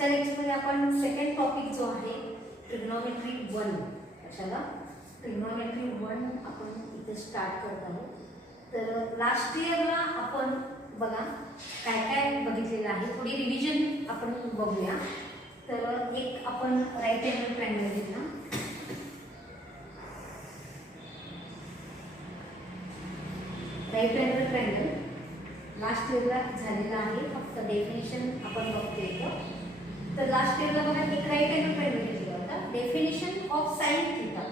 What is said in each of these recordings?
आजच्या लेक्चरमध्ये आपण सेकंड टॉपिक जो आहे ट्रिग्नोमेट्री 1 कशाला ट्रिग्नोमेट्री 1 आपण इथे स्टार्ट करत आहोत. तर लास्ट इयरला आपण बघा काय काय बघितलेलं आहे, थोडी रिव्हिजन आपण बघूया. तर एक आपण राईट अँगल ट्रायंगल घेतला. राईट अँगल ट्रायंगल लास्ट इयरला झालेला आहे, फक्त डेफिनेशन आपण बघतोय इथं. तर लास्ट इयरला बघा एक राईट अँगल ट्रायंगल घेतला होता. Definition of sine theta,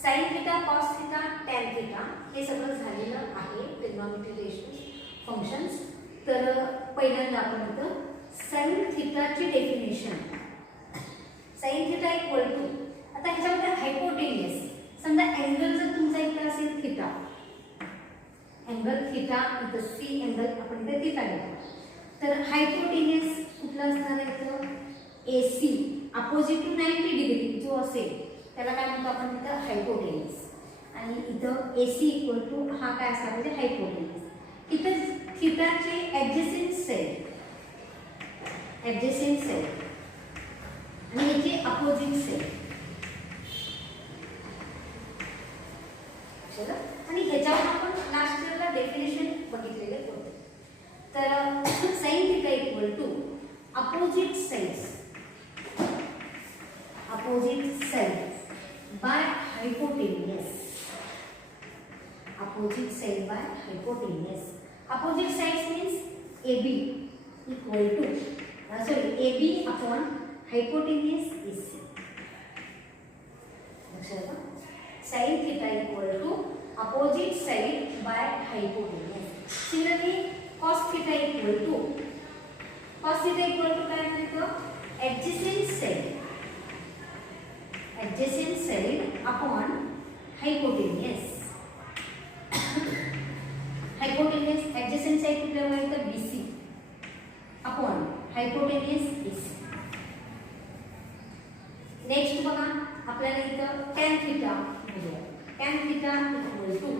sine theta, cos theta, tan theta हे सगळं झालेलं आहे ट्रिग्नोमेट्री रेशोज फंक्शन्स. तर पहिल्यांदा आपण इथं साइन थीटाची definition, sine theta equal to, आता ह्याच्यामध्ये हायपोटेन्युस, समजा अँगल जर तुमचा इकडे असेल थीटा, अँगल थीटा इथं सी अँगल आपण इथे थीटा घेतो. तर हायपोटेन्युस कुठला असणार आहे तर AC अपोजिट टू 90 डिग्री जो असेल त्याला काय म्हणतो आपण इथं हायपोटेन्युस. आणि इथं AC इक्वल टू हा काय असणार म्हणजे हायपोटेन्युस. इथं थीटाचे ॲडजसेंट साइड, ॲडजसेंट साइड आणि याची अपोजिट साइड. आणि ह्याच्यावर आपण लास्ट इयरला डेफिनेशन बघितलेले होते. तर sine theta equal to opposite sides, opposite side by hypotenuse, opposite side by hypotenuse. Opposite sides means AB equal to sorry AB upon hypotenuse AC. लक्षात घ्या, sine theta equal to opposite side by hypotenuse. Similarly, cos theta equal to, cos theta equal to काय म्हणतो adjacent side, adjacent side upon hypotenuse. hypotenuse adjacent side कुठला म्हणतो BC upon hypotenuse AC. Next बघा आपल्याला इथं tan theta मिळेल. tan theta equal to,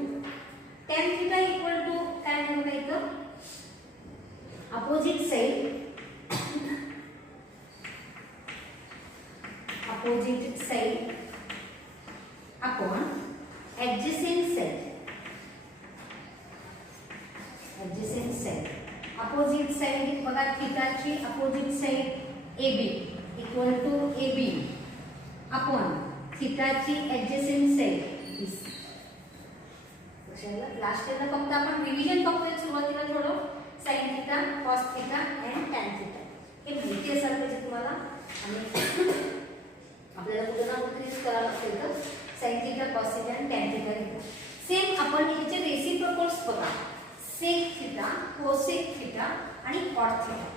tan theta equal to काय म्हणतो इथं opposite side, opposite side upon adjacent side, adjacent side. opposite side बघा थीटाची opposite side AB equal to AB upon थीटाची adjacent side. लास्ट इयरला फक्त आपण रिव्हिजन बघतोय. सुरुवातीला थोडं साइन theta, cos theta and tan theta हे माहिती असायला पाहिजे तुम्हाला. आणि आपल्याला कुठं ना कुठे यूज करावं लागतं तर sine theta, cos theta and tan theta. Same आपण याचे रेसिप्रोकल्स बघा, सेक थीटा, कोसेक थीटा आणि कॉट थीटा.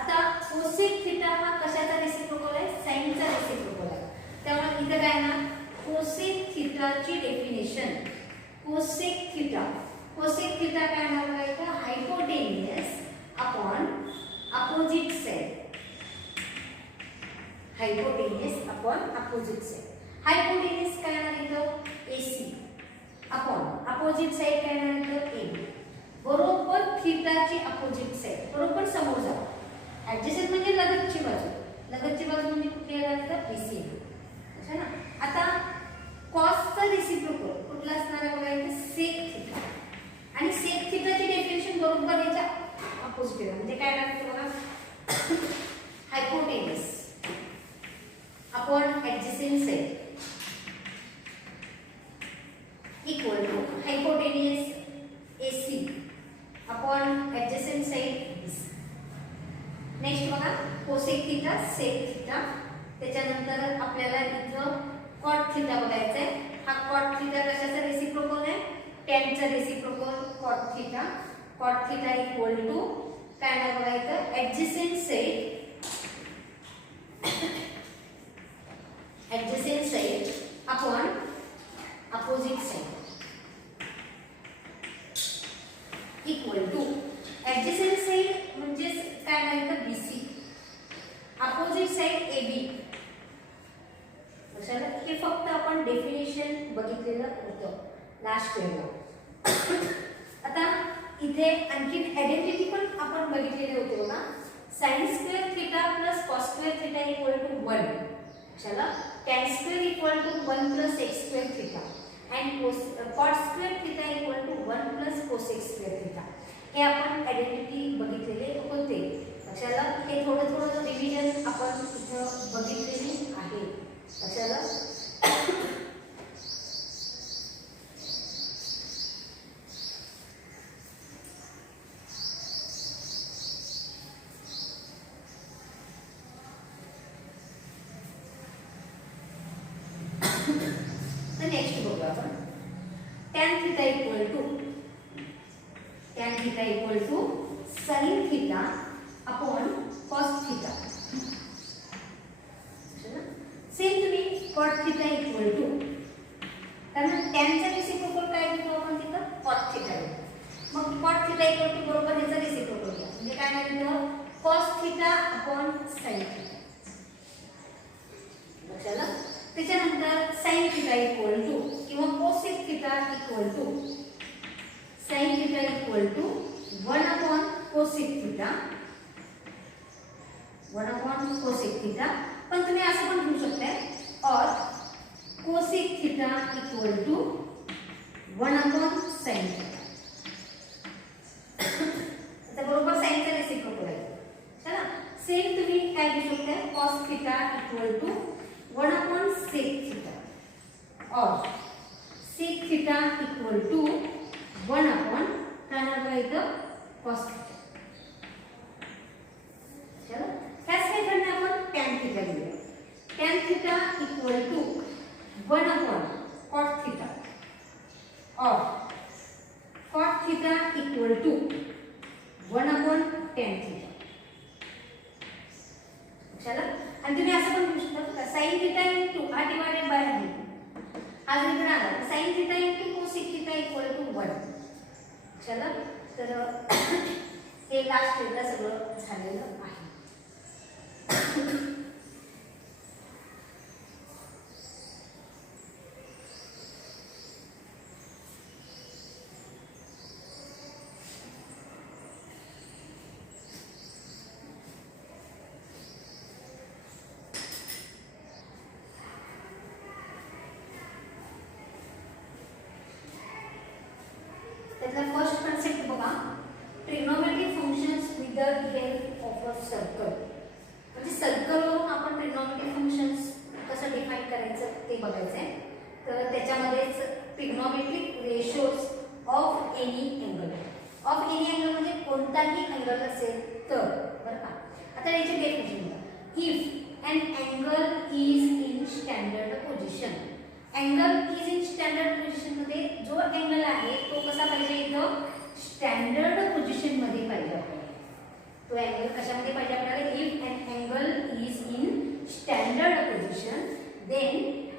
आता कोसेक थीटा हा कशाचा रेसिप्रोकल आहे, साइनचा रेसिप्रोकल आहे. त्यामुळे इथे काय ना कोसेक थीटाची definition, cosec theta, cosec theta काय म्हणणार आहे hypotenuse upon opposite side, hypotenuse upon opposite side. Hypotenuse काय म्हणणार इथं AC अपॉन अपोजिट साइड काय म्हणणार इथं AB. बरोबर थीटाची अपोजिट साइड बरोबर समोर जाऊ. ॲडजसेंट म्हणजे लगतची बाजू, लगतची बाजू म्हणजे कुठली येणार तर BC. अच्छा ना. आता कॉसचा रेसिप्रोकल कुठला असणार आहे बघा इथे सेक थीटा. आणि सेक थीटाची डेफिनेशन बरोबर याच्या अपोजिट आहे, म्हणजे काय लागतं बघा hypotenuse upon adjacent side equal to hypotenuse AC upon adjacent side BC. Next बघा कोसेक थीटा, सेक थीटा. त्याच्यानंतर आपल्याला इथं कॉट थीटा बघायचा आहे. हा कॉट थीटा कशाचा रेसिप्रोकल आहे, टॅनचा reciprocal cot theta. Cot theta equal to काय ना बघायचं adjacent side, adjacent side upon opposite side equal to adjacent side म्हणजे काय म्हणायचं BC, अपोजिट साइड AB. हे फक्त आपण डेफिनेशन बघितलेलं होतं लास्ट इयरला. आता इथे आणखी आयडेंटिटी पण आपण बघितलेले होते बघा. Sine square theta plus cos square theta equal to 1. चला tan square equal to 1 plus x square theta and cot square theta equal to 1 plus cosec square theta. हे आपण आयडेंटिटी बघितलेले होते. लक्षाला हे थोडं थोडं रिव्हिजन आपण इथं बघितलेली आहे. लक्षाला तर नेक्स्ट बघूया आपण tan theta equal to sin theta upon cos theta. Same तुम्ही cot थीटा इक्वल टू कारण tan चा रेसिप्रोकल काय घेतो आपण तिथं cot थीटा घेतो. मग cot थीटा इक्वल टू बरोबर ह्याचा रेसिप्रोकल घ्या म्हणजे काय मिळतं cos theta upon sin theta. लक्षाला त्याच्यानंतर sin थीटा इक्वल टू किंवा cosec theta equal to sin theta equal to 1 upon cosec theta 1 upon cosec theta. पण तुम्ही असं पण लिहू शकता और cosec theta equal to 1 upon sin theta. आता बरोबर sin चा रेसिप्रोकल आहे. चला सेम तुम्ही काय लिहू शकता cos theta equal to 1 upon sec theta और sec theta equal to 1 upon काय होगा इथं cos थीटा. चलो त्याच मेथडने आपण tan थीटा लिहूया. tan theta equal to 1 upon cot theta और cot theta equal to 1 upon tan theta. चला आणि तुम्ही असं पण लिहू शकता sin theta into r divided by r. आज इकडे आला sin theta into cosec theta equal to 1. चला तर हे लास्ट एकदा सगळं झालेलं आहे. त्यातला फर्स्ट कन्सेप्ट बघा trigonometric functions with the help of a circle. म्हणजे सर्कलवरून आपण ट्रिग्नोमेट्रिक फंक्शन्स कसं डिफाइन करायचं ते बघायचं आहे. तर त्याच्यामध्येच trigonometric ratios of any angle. Of any angle म्हणजे कोणताही अँगल असेल तर बरं का. आता याची डेफिनेशन बघा if an angle is in standard position. Angle is in standard position मध्ये जो अँगल आहे तो कसा पाहिजे इथं स्टँडर्ड पोझिशन मध्ये पाहिजे आपल्याला. तो अँगल कशामध्ये पाहिजे आपल्याला if an angle is in standard position then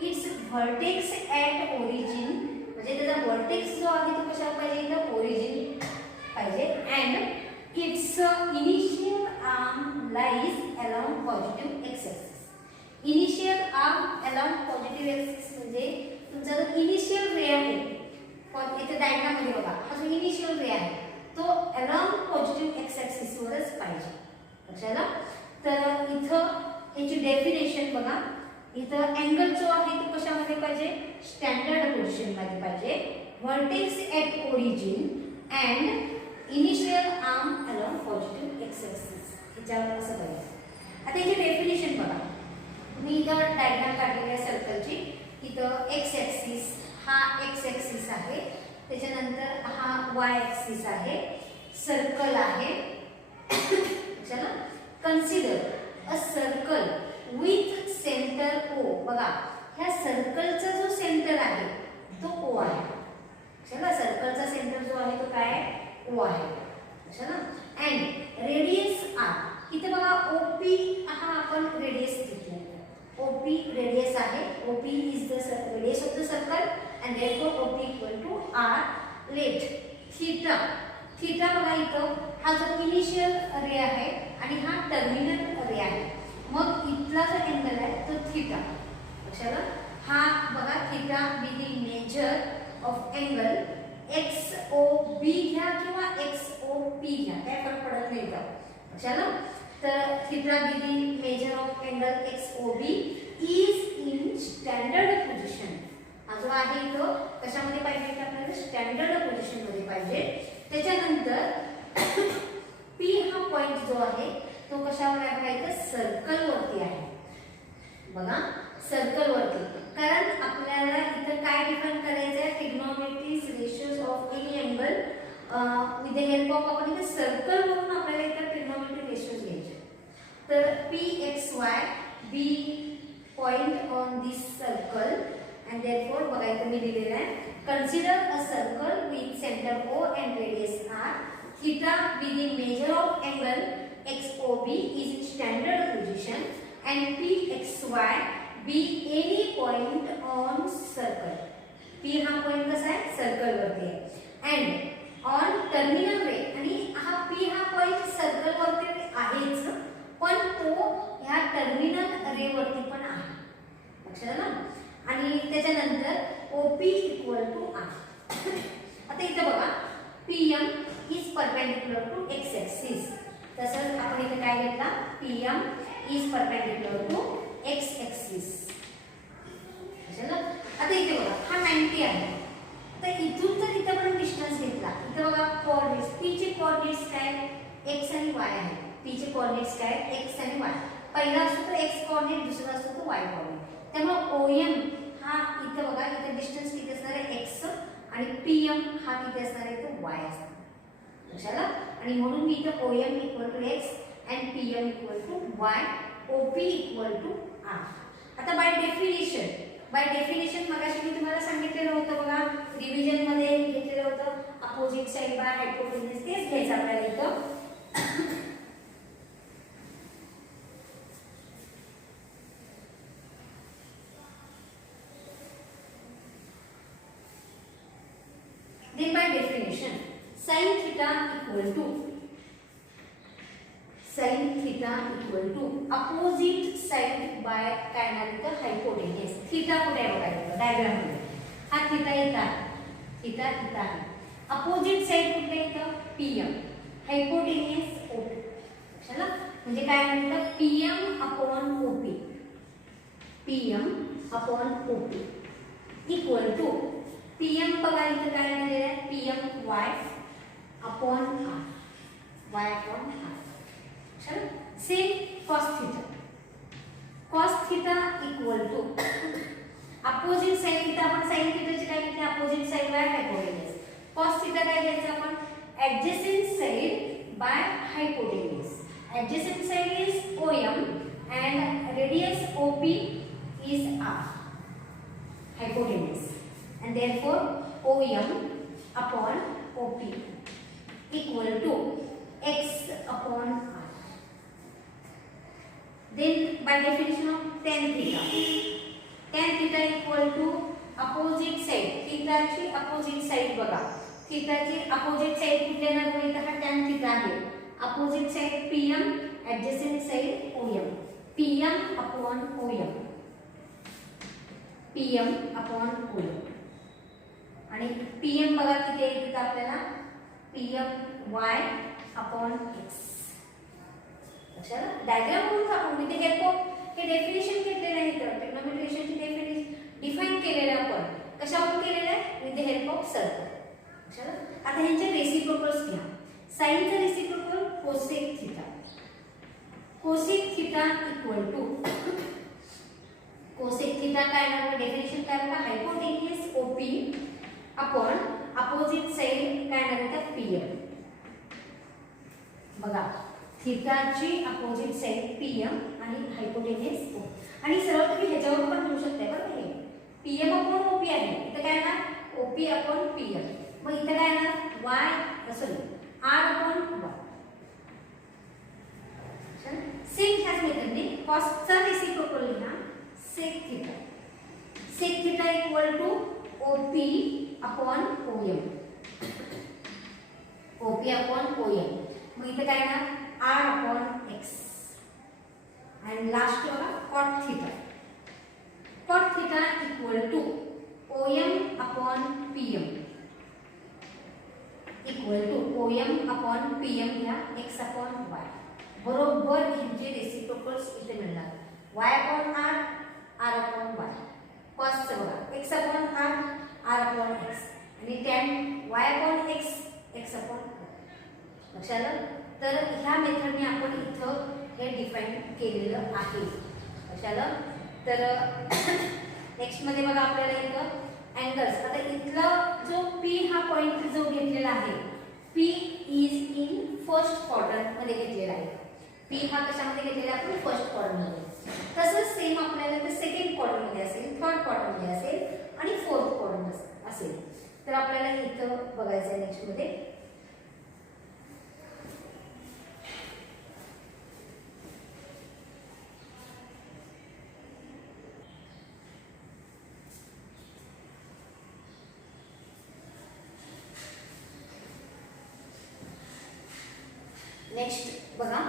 its vertex at origin म्हणजे त्याचा व्हर्टेक्स जो आहे तो कशावर पाहिजे इथं ओरिजिन पाहिजे and it's initial arm lies along positive x axis. Initial arm along positive axis म्हणजे तुमचा जो इनिशियल रे आहे पण इथे डायग्राम मध्ये बघा हा जो इनिशियल रे आहे तो अलोंग पॉझिटिव्ह एक्स ॲक्सिस वरच पाहिजे. लक्षाला तर इथं याची डेफिनेशन बघा इथं अँगल जो आहे तो कशामध्ये पाहिजे स्टँडर्ड पोझिशन मध्ये पाहिजे. Vertex at origin and initial arm along positive x axis ह्याच्यावर असं पाहिजे. आता याची डेफिनेशन बघा मी इथं डायग्राम काढलेली आहे सर्कलची. इथं एक्स ॲक्सिस हा एक्स ॲक्सिस आहे त्याच्यानंतर हा वाय ॲक्सिस आहे सर्कल आहे. चला consider a circle with centre O. बघा ह्या सर्कलचा जो सेंटर आहे तो ओ आहे. चला सर्कलचा सेंटर जो आहे तो काय ओ आहे. चला अँड रेडियस आर. इथे बघा ओपी हा आपण रेडियस घेतला. OP radius आहे. OP is the radius of the circle and therefore OP equal to R. Let theta. Theta बघा इथं हा जो इनिशियल रे आहे आणि हा टर्मिनल रे आहे. मग इथला जो अँगल आहे तो थीटा. लक्षात हा बघा theta be the measure of angle XOB घ्या किंवा XOP घ्या काय फरक पडत नाही का. लक्षात तर theta be the measure of angle X O B is in standard position. हा जो आहे तो कशामध्ये पाहिजे आपल्याला स्टँडर्ड पोझिशन मध्ये पाहिजे. त्याच्यानंतर पी हा पॉइंट जो आहे तो कशावर आहे बघायचं सर्कल वरती आहे. बघा सर्कल वरती, कारण आपल्याला इथं काय डिफाइन करायचं आहे trigonometric ratios of any angle with the help of आपण इथे सर्कल वरून आपल्याला इथं ट्रिग्नोमेट्रिक रेशियोज घ्यायचे. तर P X Y be point on this circle and therefore बघा इथं मी दिलेलं आहे consider a circle with centre O and radius R. Theta be the measure of angle X O B is in standard position and pxy be any point on circle. p हा point कसा आहे circle वरती आहे and on terminal ray आणि हा p हा point circle वरती आहेच पण तो ह्या टर्मिनल रे वरती पण आहे. लक्षात आलं ना. आणि त्याच्यानंतर OP इक्वल टू r. आता इथे बघा PM is perpendicular to x axis. तसंच आपण इथे काय घेतला PM is perpendicular to x axis. चला आता इथे बघा हा 90 आहे. तर इथून जर इथे आपण डिस्टन्स घेतला इथे बघा कोऑर्डिनेट्स p चे कोऑर्डिनेट्स काय x आणि y आहे. p चे कोऑर्डिनेट्स काय x आणि y. पहिला असतो तर x कोऑर्डिनेट दुसरा असतो तो y कोऑर्डिनेट. त्यामुळे OM हा इथे बघा इथे डिस्टन्स किती असणार आहे x आणि PM हा किती असणार आहे तो y असणार. लक्षात आलं. आणि म्हणून मी इथे OM equal to x and PM equal to y, OP equal to r. आता बाय डेफिनेशन मगाशी मी तुम्हाला सांगितलेलं होतं बघा रिव्हिजन मध्ये घेतलेलं होतं अपोजिट साइड बाय हायपोटेन्यूज तेच घ्यायचं आपल्याला इथं. then by definition sin theta equal to opposite side by काय म्हणतात तर हायपोटेन्यूज. थीटा कुठे आहे बघा डायग्राम मध्ये हा थीटा इथं आहे. अपोजिट साइड कुठे इथं PM हायपोटेन्यूज OP. चला म्हणजे काय म्हणतात PM upon OP equal to PM बघा इथं काय दिलेलं आहे PM y अपॉन r. चलो same cos theta equal to opposite side इथं आपण sin थीटाची काय घेतली opposite side by hypotenuse. cos theta काय घ्यायचं आपण adjacent side by hypotenuse. Adjacent side is OM and radius OP is r hypotenuse and therefore OM upon OP equal to x upon r. Then by definition of tan theta equal to opposite side. theta ची opposite side बघा. theta ची opposite side कुठे ना कुठे तर हा tan theta आहे. opposite side PM adjacent side OM. PM upon OM आणि PM बघा किती आहे तिथं आपल्याला PM y upon x. अच्छा डायग्राम म्हणून आपण मी ते हे डेफिनेशन घेतलेलं आहे तर ट्रिग्नोमेट्रिक डेफिनेशन डिफाइन केलेलं आपण कशावरून केलेलं आहे with the help of circle. अच्छा आता ह्यांचे रेसिप्रोकल्स घ्या. साइनचा reciprocal cosec theta equal to cosec theta काय आहे डेफिनेशन काय बघा hypotenuse OP upon opposite side काय आहे तर PM. बघा थीटाची अपोजिट साइड PM आणि हायपोटेन्यूज O. आणि सरळ तुम्ही ह्याच्यावर पण लिहू शकता बरं हे PM अपॉन OP आहे. इथं काय येणार OP अपॉन PM. मग इथं काय येणार R अपॉन Y. सेम ह्याच मेथडने कॉसचा रेसिप्रोकल लिहा sec theta equal to OP upon OM. मग इथं काय येणार R upon x and last बघा cot theta equal to OM upon PM equal to OM upon PM या x upon y. बरोबर ह्यांचे रेसिप्रोकल्स इथे मिळणार. y upon r, r upon y. कॉसचं बघा x upon r, r upon x आणि tan y upon x, x upon y. लक्षात आलं? तर ह्या मेथडने आपण इथं हे डिफाइन केलेलं आहे. लक्षात आलं? तर नेक्स्ट मध्ये बघा आपल्याला इथं अँगल्स. आता इथला जो P हा पॉइंट जो घेतलेला आहे, P is in first quadrant मध्ये घेतलेला आहे. P हा कशामध्ये घेतलेला आहे आपण? फर्स्ट क्वाड्रंट मध्ये. तसंच सेम आपल्याला ते सेकंड क्वाड्रंट मध्ये असेल, थर्ड क्वाड्रंट मध्ये असेल आणि फोर्थ क्वाड्रंट असेल. तर आपल्याला इथं बघायचं आहे नेक्स्ट मध्ये. नेक्स्ट बघा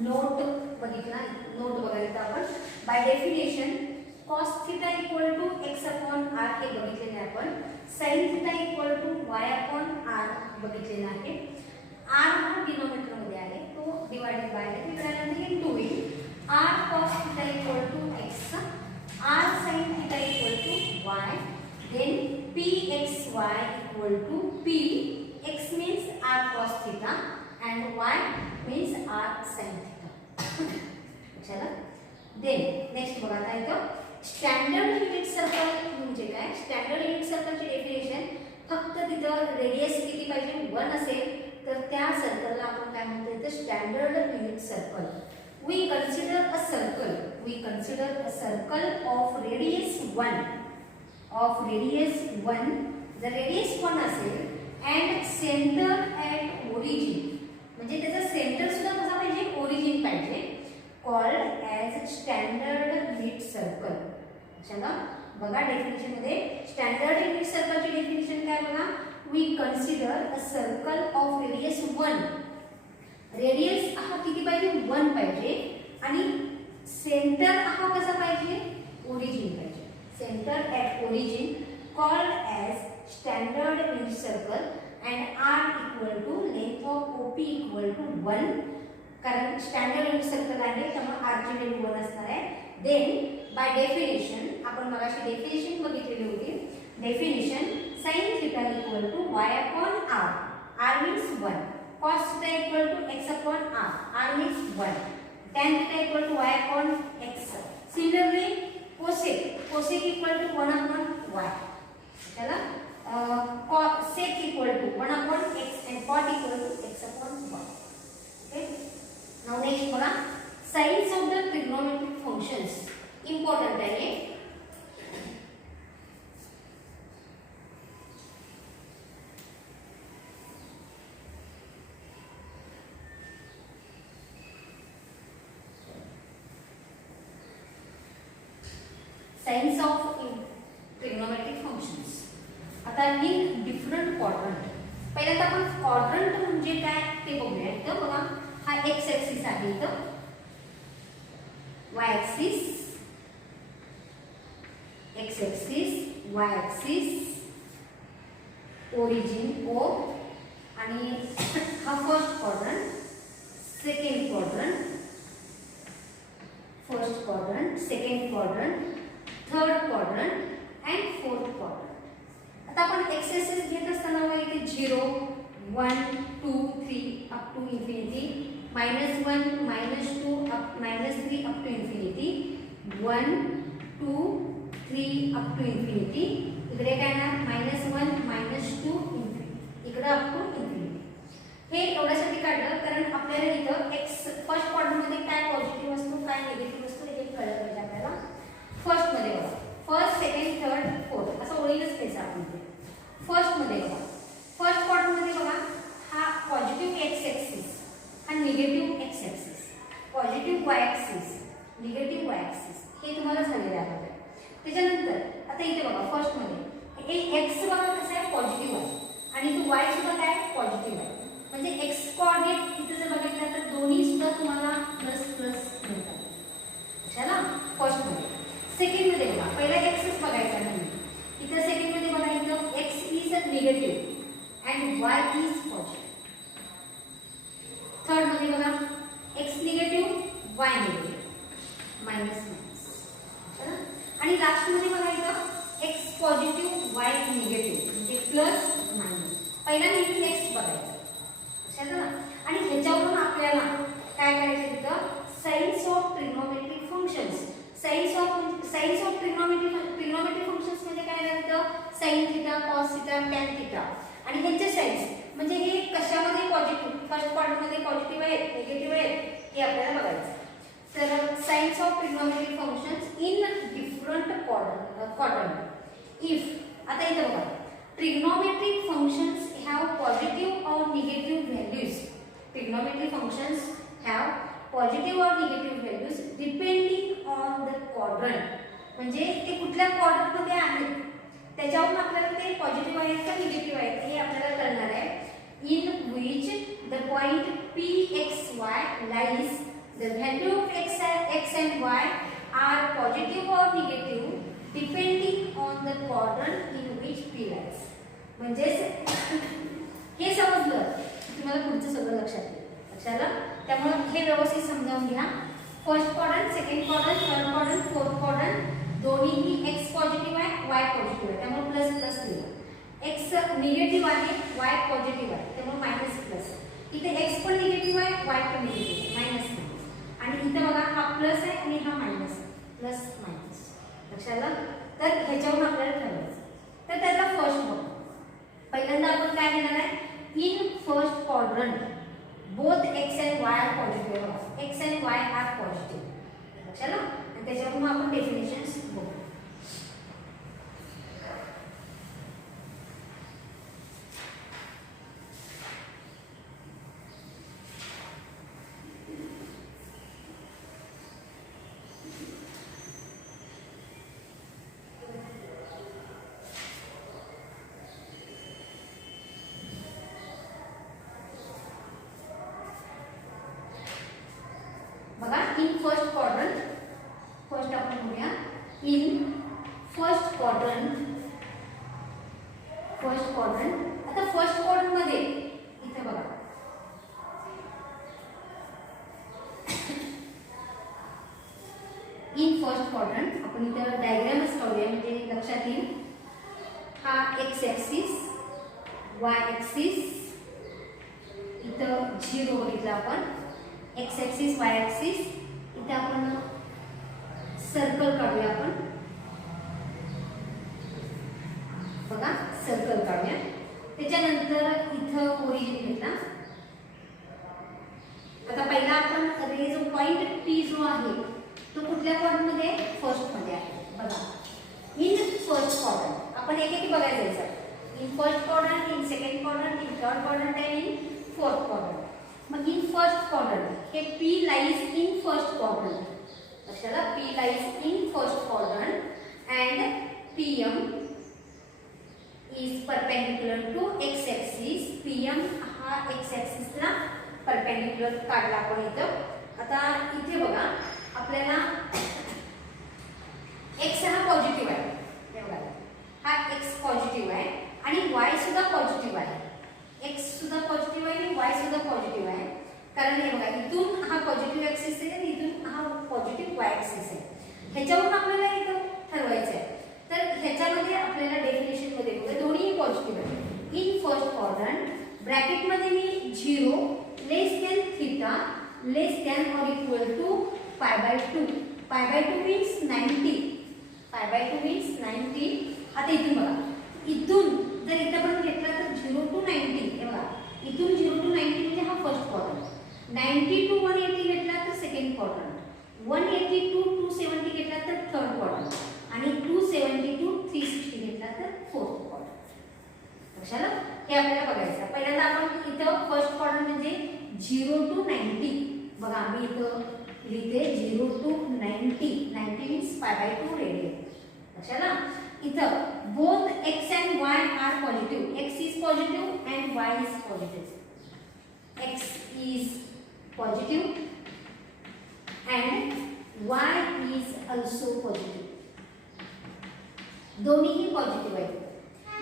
नोट बघितला. नोट बघायला आपण by definition cos theta equal to x upon r हे बघितलेले आपण. sin theta equal to y upon r बघितलेला आहे. r हा डिनोमिनेटर मध्ये आहे, तो डिवाइडेड बाय आहे. तिकडे नंतर इनटू होईल. r cos theta equal to x, r sin theta equal to y, then pxy equal to p. x means r cos theta and y means r sin theta. चला then next बघा आता इथं standard unit circle म्हणजे काय? Standard unit सर्कलची definition फक्त तिथं radius किती पाहिजे? 1 असेल तर त्या सर्कलला आपण काय म्हणतो? इथं standard unit circle. We consider a circle, we consider a circle of radius 1, of radius 1. जर रेडियस 1 असेल अँड सेंटर ॲट ओरिजिन, म्हणजे त्याचा सेंटर सुद्धा कसा पाहिजे? ओरिजिन पाहिजे. Called as standard unit circle. चला बघा डेफिनेशन मध्ये स्टँडर्ड युनिट सर्कलची डेफिनेशन काय बघा? We consider a circle of radius 1. Radius हा किती पाहिजे? 1 पाहिजे आणि सेंटर हा कसा पाहिजे? ओरिजिन पाहिजे. Centre at origin called as standard unit circle and r equal to length of OP equal to 1. कारण स्टँडर्ड युनिट सर्कल आहे त्यामुळे r ची व्हॅल्यू 1 असणार आहे. देन बाय डेफिनेशन आपण मगाशी डेफिनेशन बघितलेली होती. Definition sin theta equal to y upon r, r means 1. cos theta equal to x upon r, r means 1. tan theta equal to y upon x. Similarly cosec, cosec equal to 1 upon y. चला sec equal to 1 upon x and cot equal to x upon 1. Okay. Now next बघा signs of the trigonometric functions. Important आहे. Signs of trigonometric functions. आता in different quadrant. पहिल्यांदा आपण quadrant म्हणजे काय ते बघूया. इथं बघा हा एक्स ॲक्सिस आहे, इथं Y axis, X axis, Y axis, origin O आणि हा first quadrant, second quadrant, first quadrant, second quadrant, third quadrant and fourth quadrant. आता आपण एक्स ॲक्सिस घेत असताना इथे 0, 1, 2, 3 up to infinity, -1, -2 up -3 up to infinity, 1, 2, 3 up to infinity. इकडे काय ना -1, -2 इन्फिनिटी, इकडे अप टू इन्फिनिटी. हे एवढ्यासाठी काढलं कारण आपल्याला इथं एक्स फर्स्ट क्वाड्रंटमध्ये काय पॉझिटिव्ह असतो काय निगेटिव्ह असतो हे कळलं पाहिजे आपल्याला. फर्स्ट मध्ये बघा फर्स्ट, सेकंड, थर्ड, फोर्थ असं ओळीनच घ्यायचं आपण. फर्स्ट मध्ये बघा फर्स्ट क्वाड्रंट मध्ये बघा हा पॉझिटिव्ह एक्स ॲक्सिस, हा negative x axis, positive Y axis, negative Y axis हे तुम्हाला झालेलं आहे. त्याच्यानंतर आता इथे बघा फर्स्ट मध्ये एक्स बघा कसं आहे पॉझिटिव्ह आहे आणि तो वाय सुद्धा काय पॉझिटिव्ह आहे. म्हणजे एक्स कोऑर्डिनेट इथे जर बघितलं तर दोन्ही सुद्धा तुम्हाला प्लस प्लस मिळतात. चला फर्स्ट मध्ये. सेकंड मध्ये बघा पहिला एक्सच बघायचा नाही, इथे सेकंड मध्ये बघा इथं x is a negative and Y is positive. Third मध्ये बघा एक्स निगेटिव्ह पहिला नेहमी एक्स बघायचा, लक्षात आलं. आणि ह्याच्यावरून आपल्याला काय करायचं तिथं signs of trigonometric functions. Signs of trigonometric functions म्हणजे काय लागतं, sine theta, cos theta, tan theta आणि ह्यांचे साइन्स म्हणजे हे कशामध्ये पॉझिटिव्ह, फर्स्ट क्वाड्रंटमध्ये पॉझिटिव्ह आहेत, निगेटिव्ह आहेत हे आपल्याला बघायचं. तर signs of trigonometric functions in different quadrant. If आता इथे बघा trigonometric functions have positive or negative values. Trigonometric functions have positive or negative values depending on the quadrant. म्हणजे ते कुठल्या क्वाड्रंट मध्ये आहेत त्याच्यावरून आपल्याला ते पॉझिटिव्ह आहेत का निगेटिव्ह आहेत हे आपल्याला कळणार आहे. In which the point Pxy lies, the value of x and y are positive or negative depending on the quadrant in which P lies. म्हणजे हे समजलं तुम्हाला पुढचं सगळं लक्षात येईल, लक्षात आलं. त्यामुळे हे व्यवस्थित समजावून घ्या. First quadrant, second quadrant, third quadrant, fourth quadrant दोन्हीही एक्स पॉझिटिव्ह आहे, वाय पॉझिटिव्ह आहे त्यामुळे प्लस प्लस लिहा. एक्स निगेटिव्ह आहे, वाय पॉझिटिव्ह आहे त्यामुळे मायनस प्लस. इथे एक्स पण निगेटिव्ह आहे, वाय पण निगेटिव्ह आहे, मायनस मायनस. आणि इथे बघा हा प्लस आहे आणि हा मायनस आहे, प्लस मायनस, लक्षात आलं. तर ह्याच्यावरून आपल्याला ठरवायचं. तर त्याचा फर्स्ट बघ पहिल्यांदा आपण काय घेणार आहे, in first quadrant both X and Y are positive, X and Y are positive, लक्षात आलं. आणि त्याच्यावरून आपण डेफिनेशन्स बघू. बघा इन फर्स्ट क्वाड्रंट, फर्स्ट आपण बघूया. In first quadrant, first quadrant. आता फर्स्ट क्वाड्रंट मध्ये इथे बघा इन फर्स्ट क्वाड्रंट आपण इथे डायग्रामच काढूया म्हणजे लक्षात येईल. हा एक्स ॲक्सिस, वाय ॲक्सिस, इथं 0 बघितलं आपण, एक्स ॲक्सिस वाय ॲक्सिस. इथे आपण सर्कल काढूया, आपण बघा सर्कल काढूया. त्याच्यानंतर इथं ओरिजिन घेतला. आता पहिला आपण रे जो पॉइंट पी जो आहे तो कुठल्या क्वाड्रंट मध्ये, फर्स्ट मध्ये आहे. बघा इन फर्स्ट क्वाड्रंट आपण एक एक बघायला जायचं. In first quadrant, in second quadrant, in third quadrant आणि इन फोर्थ क्वाड्रंट. मग इन फर्स्ट क्वाड्रंट हे P lies in first quadrant, लक्षात. P lies in first quadrant and PM is perpendicular to x axis. PM हा x axis ला perpendicular काढला आपण इथं. आता इथे बघा आपल्याला x हा पॉझिटिव्ह आहे, हे बघा हा x पॉझिटिव्ह आहे आणि y सुद्धा पॉझिटिव्ह आहे. x सुद्धा पॉझिटिव्ह आहे आणि y सुद्धा पॉझिटिव्ह आहे. कारण हे बघा इथून हा पॉझिटिव्ह ॲक्सिस आहे आणि इथून हा पॉझिटिव्ह वाय ॲक्सिस आहे. ह्याच्यावरून आपल्याला इथं ठरवायचं आहे. तर ह्याच्यामध्ये आपल्याला डेफिनेशन मध्ये बघा दोन्ही पॉझिटिव्ह आहे. इन फर्स्ट क्वाड्रंट ब्रॅकेट मध्ये मी 0 less than theta less than or equal to π/2. π/2 means 90, π/2 means 90. आता इथून बघा इथून जर इथं पण घेतला तर 0 to 90, हे बघा इथून 0 to 90 म्हणजे हा फर्स्ट क्वाड्रंट. 90 to 180 घेतला तर सेकंड क्वाड्रंट, 180 to 270 घेतला तर थर्ड क्वाड्रंट आणि 270 to 360 घेतला तर फोर्थ क्वाड्रंट, लक्षात आलं. हे आपल्याला बघायचं. पहिल्यांदा आपण इथं फर्स्ट क्वाड्रंट म्हणजे 0 to 90 बघा मी इथं लिहिते 0 to 90. 90 मीन्स π/2 रेडियन, लक्षात आलं. इथं both x and y are positive. x is positive and y is positive. x is positive and y is also positive. दोन्हीही पॉझिटिव्ह आहेत.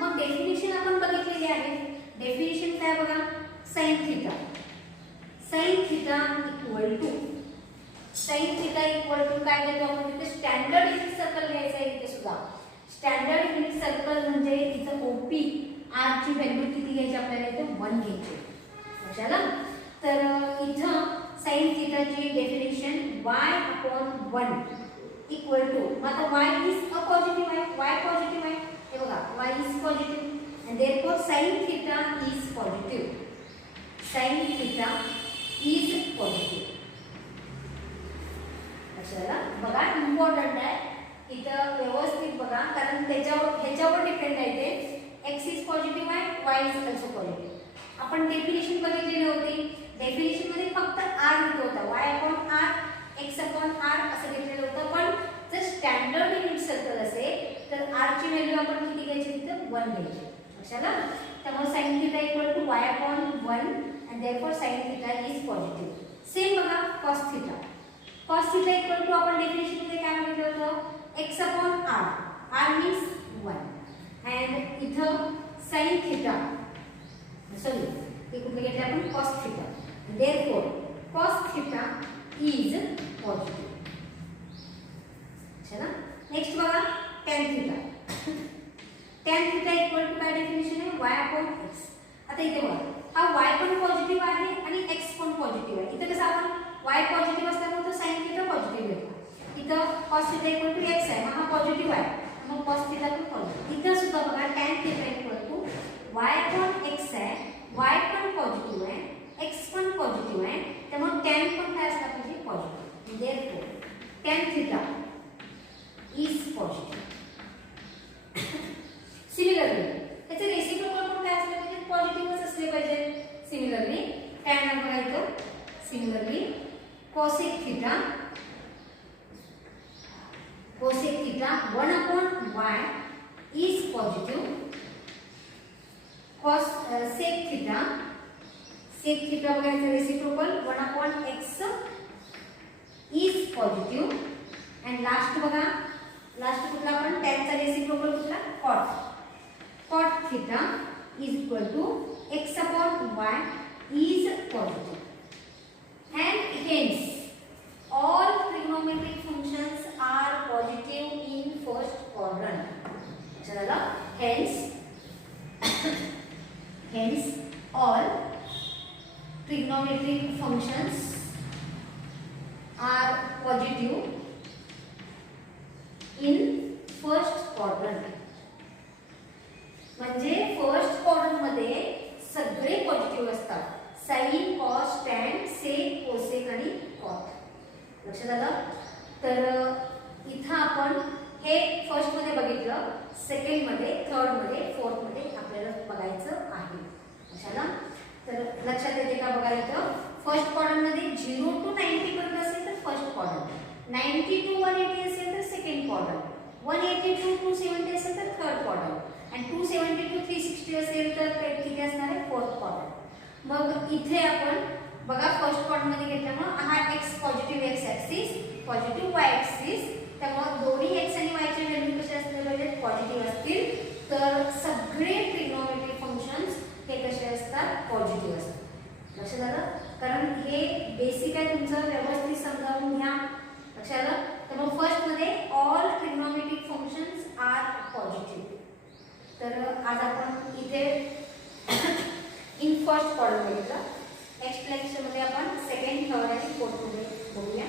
मग डेफिनेशन आपण बघितलेली आहे. डेफिनेशन काय बघा, sin theta. sin theta equal to काय घेतो आपण तिथे स्टँडर्ड युनिट सर्कल घ्यायचं आहे. इथे सुद्धा स्टँडर्ड युनिट सर्कल म्हणजे इथं OP R ची व्हॅल्यू किती घ्यायची आपल्याला इथं 1 घ्यायची. लक्षात आलं? तर इथं sin थीटाची डेफिनेशन y/1 इक्वल टू, आता y इज अ पॉझिटिव्ह आहे, y पॉझिटिव्ह आहे, हे बघा y is positive and therefore sin theta is positive. sin theta is positive. अच्छा बघा इम्पॉर्टंट आहे इथं व्यवस्थित बघा, कारण ह्याच्यावर डिपेंड आहे ते x इज पॉझिटिव्ह आहे, y इज ऑल्सो पॉझिटिव्ह. आपण डेफिनेशन बघितलेली होती, डेफिनेशन मध्ये फक्त r लिहित होता, y/r x/r असं घेतलेलं होतं. पण जर स्टँडर्ड युनिट सर्कल असेल तर r ची व्हॅल्यू आपण किती घ्यायची, तिथं 1 घ्यायची. लक्षात? त्यामुळे sin θ = y/1 and therefore sin θ is positive. Same बघा cos θ. cos θ = आपण डेफिनेशन मध्ये काय म्हटलं होतं, x/r. r means 1 and इथं sin θ, सॉरी हे कुठले घेतले आपण, cos θ. therefore cos θ is positive. चला नेक्स्ट बघा tan θ. tan θ = काय डेफिनेशन आहे, y/x. आता इथे बघा हा y पण पॉझिटिव्ह आहे आणि x पण पॉझिटिव्ह आहे. इथे कसं आपण y पॉझिटिव्ह असल्यामुळे तो sin θ पॉझिटिव्ह येतो. इथं cos θ = x आहे, मग हा पॉझिटिव्ह आहे, मग cos θ पण पॉझिटिव्ह. इथं सुद्धा बघा tan θ = y/x आहे, y पण पॉझिटिव्ह आहे, x पण पॉझिटिव्ह आहे, त्यामुळे tan पण काय असला पाहिजे, positive. therefore tan θ is positive. Similarly त्याचे रेसिप्रोकल पण काय असले पाहिजे, पॉझिटिव्हच असले पाहिजे. सिमिलरली tan बघायचं, similarly cosec θ 1/y is positive. sec θ बघायचं reciprocal 1/x is positive. and last बघा, लास्ट कुठला आपण tan चा रेसिप्रोकल कुठला, cot θ is equal to x/y is positive. and hence all trigonometric functions are positive in first quadrant. चला hence all trigonometric functions are positive in first quadrant. म्हणजे first quadrant मध्ये सगळे positive असतात, sin, cos, tan, sec, cosec आणि cot. लक्षात आलं? तर इथं आपण हे फर्स्ट मध्ये बघितलं, सेकंड मध्ये, थर्ड मध्ये, फोर्थ मध्ये आपल्याला बघायचं आहे. लक्षात? तर लक्षात येते का बघा, इथं फर्स्ट क्वाड्रंट मध्ये 0 to 90 पर्यंत असेल तर फर्स्ट क्वाड्रंट, 90 to 180 असेल तर सेकंड क्वाड्रंट, 180 to 270 असेल तर थर्ड क्वाड्रंट आणि 270 to 360 असेल तर किती असणार आहे, फोर्थ क्वाड्रंट. मग इथे आपण बघा फर्स्ट क्वाड्रंट मध्ये घेतल्यामुळे हा x positive x axis, positive y axis, त्यामुळे दोन्ही x आणि y चे व्हॅल्यू कसे असले पाहिजे, पॉझिटिव्ह असतील. तर सगळे ट्रिग्नोमेट्रिक फंक्शन्स हे कसे असतात, पॉझिटिव्ह असतात. लक्षात आलं? कारण हे बेसिक आहे तुमचं, व्यवस्थित समजावून घ्या. लक्षात आलं? तर मग फर्स्ट मध्ये all trigonometric functions are positive. तर आज आपण इथे इन फर्स्ट क्वाड्रंट बघितलं. नेक्स्ट लेक्चर मध्ये आपण सेकंड, थर्ड आणि फोर्थ मध्ये बघूया.